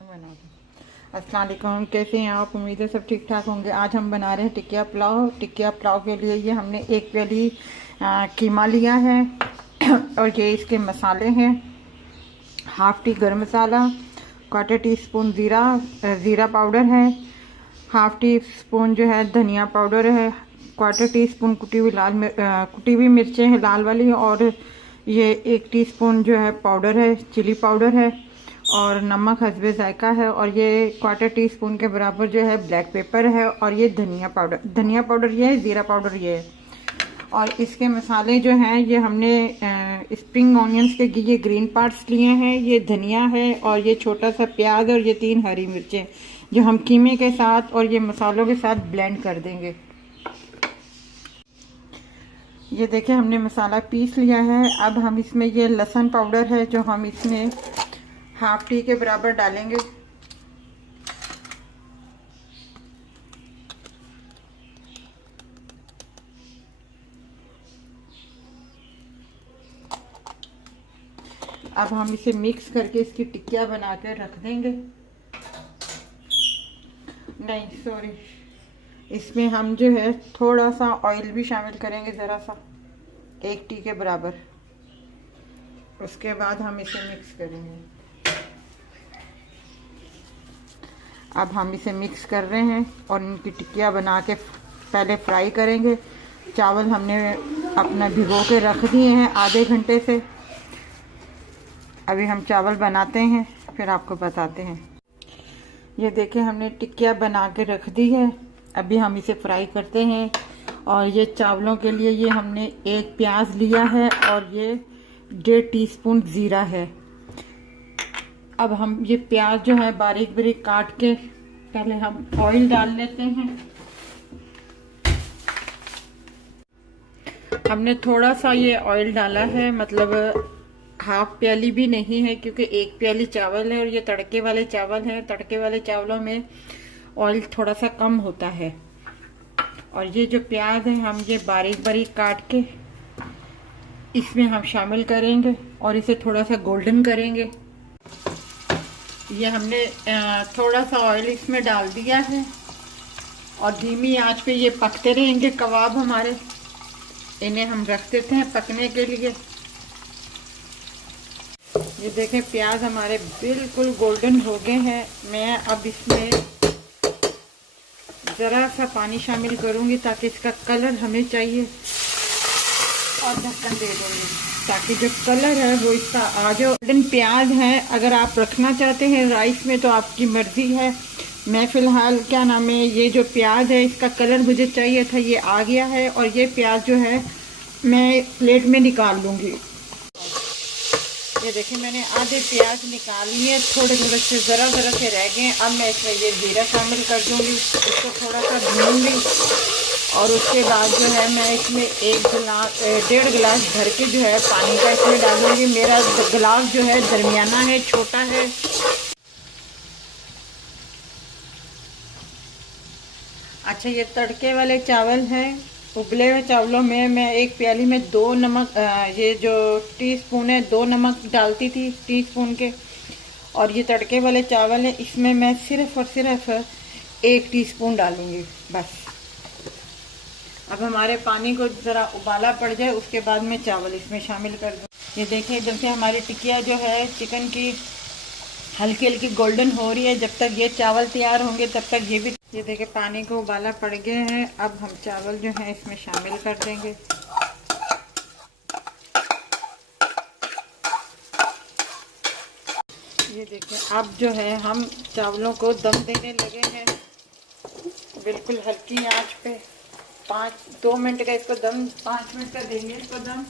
बना दो। अस्सलाम वालेकुम, कैसे हैं आप? उम्मीद है सब ठीक ठाक होंगे। आज हम बना रहे हैं टिकिया पुलाव। टिकिया पुलाव के लिए ये हमने एक प्याली कीमा लिया है और ये इसके मसाले हैं। हाफ़ टी गरम मसाला, क्वार्टर टी स्पून ज़ीरा पाउडर है, हाफ़ टी स्पून जो है धनिया पाउडर है, क्वार्टर टी स्पून कुटी हुई मिर्चें हैं लाल वाली, और ये 1 टीस्पून जो है पाउडर है, चिली पाउडर है, और नमक हस्बे जायका है, और ये क्वार्टर टी स्पून के बराबर जो है ब्लैक पेपर है, और ये धनिया पाउडर ये है, ज़ीरा पाउडर ये है। और इसके मसाले जो हैं ये हमने स्प्रिंग ऑनियंस के ये ग्रीन पार्ट्स लिए हैं, ये धनिया है, और ये छोटा सा प्याज, और ये 3 हरी मिर्चें जो हम कीमे के साथ और ये मसालों के साथ ब्लेंड कर देंगे। ये देखिए हमने मसाला पीस लिया है। अब हम इसमें ये लहसुन पाउडर है जो हम इसमें हाफ़ टी के बराबर डालेंगे। अब हम इसे मिक्स करके इसकी टिक्कियाँ बना कर रख देंगे। नहीं सॉरी, इसमें हम जो है थोड़ा सा ऑयल भी शामिल करेंगे, ज़रा सा 1 टी के बराबर। उसके बाद हम इसे मिक्स करेंगे। अब हम इसे मिक्स कर रहे हैं और इनकी टिक्कियाँ बना के पहले फ्राई करेंगे। चावल हमने अपना भिगो के रख दिए हैं आधे घंटे से। अभी हम चावल बनाते हैं, फिर आपको बताते हैं। ये देखिए हमने टिक्कियाँ बना के रख दी है। अभी हम इसे फ्राई करते हैं। और ये चावलों के लिए ये हमने 1 प्याज लिया है, और ये 1.5 टीस्पून ज़ीरा है। अब हम ये प्याज जो है बारीक बारीक काट के पहले हम ऑयल डाल लेते हैं। हमने थोड़ा सा ये ऑयल डाला है, मतलब हाफ प्याली भी नहीं है, क्योंकि 1 प्याली चावल है और ये तड़के वाले चावल हैं। तड़के वाले चावलों में ऑयल थोड़ा सा कम होता है। और ये जो प्याज है हम ये बारीक बारीक काट के इसमें हम शामिल करेंगे और इसे थोड़ा सा गोल्डन करेंगे। ये हमने थोड़ा सा ऑयल इसमें डाल दिया है और धीमी आंच पे ये पकते रहेंगे कबाब हमारे। इन्हें हम रख देते हैं पकने के लिए। ये देखें प्याज हमारे बिल्कुल गोल्डन हो गए हैं। मैं अब इसमें ज़रा सा पानी शामिल करूंगी ताकि इसका कलर हमें चाहिए, और ढक्कन दे दूंगी ताकि जो कलर है वो इसका आ जाए। गोल्डन प्याज है, अगर आप रखना चाहते हैं राइस में तो आपकी मर्ज़ी है। मैं फ़िलहाल क्या नाम है, ये जो प्याज है इसका कलर मुझे चाहिए था, ये आ गया है। और ये प्याज जो है मैं प्लेट में निकाल लूँगी। ये देखिए मैंने आधे प्याज निकाल लिए, थोड़े थोड़े से ज़रा से रह गए। अब मैं इसमें ये ज़ीरा शामिल कर दूँगी, इसको थोड़ा सा भूनूंगी। और उसके बाद जो है मैं इसमें 1.5 गिलास भर के जो है पानी का इसमें डालूँगी। मेरा गिलास जो है दरमियाना है, छोटा है। अच्छा, ये तड़के वाले चावल हैं। उबले हुए चावलों में मैं 1 प्याली में 2 नमक, ये जो टीस्पून है 2 नमक डालती थी टीस्पून के। और ये तड़के वाले चावल है, इसमें मैं सिर्फ और सिर्फ 1 टीस्पून डालूंगी बस। अब हमारे पानी को ज़रा उबाला पड़ जाए उसके बाद मैं चावल इसमें शामिल कर दूँ। ये देखिए एकदम से हमारी टिकिया जो है चिकन की हल्की हल्की गोल्डन हो रही है। जब तक ये चावल तैयार होंगे तब तक ये भी। ये देखिए पानी को उबाला पड़ गया है। अब हम चावल जो है इसमें शामिल कर देंगे। ये देखिए अब जो है हम चावलों को दम देने लगे हैं, बिल्कुल हल्की आंच पे। 2 मिनट का इसको दम, 5 मिनट का देंगे इसको दम।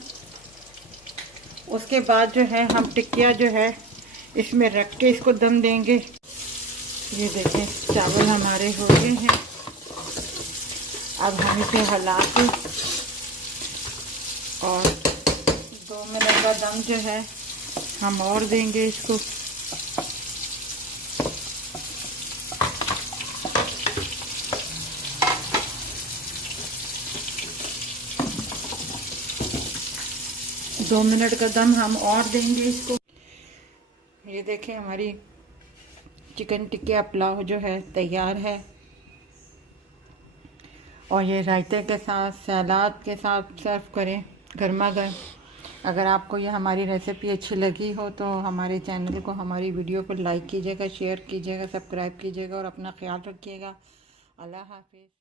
उसके बाद जो है हम टिकिया जो है इसमें रख के इसको दम देंगे। ये देखें चावल हमारे हो गए हैं। अब हम इसे हिला के और 2 मिनट का दम जो है हम और देंगे इसको। दो मिनट का दम हम और देंगे इसको। ये देखें हमारी चिकन टिक्का पुलाव जो है तैयार है। और ये रायते के साथ, सलाद के साथ सर्व करें गर्मा गर्म। अगर आपको ये हमारी रेसिपी अच्छी लगी हो तो हमारे चैनल को, हमारी वीडियो को लाइक कीजिएगा, शेयर कीजिएगा, सब्सक्राइब कीजिएगा और अपना ख्याल रखिएगा। अल्लाह हाफिज़।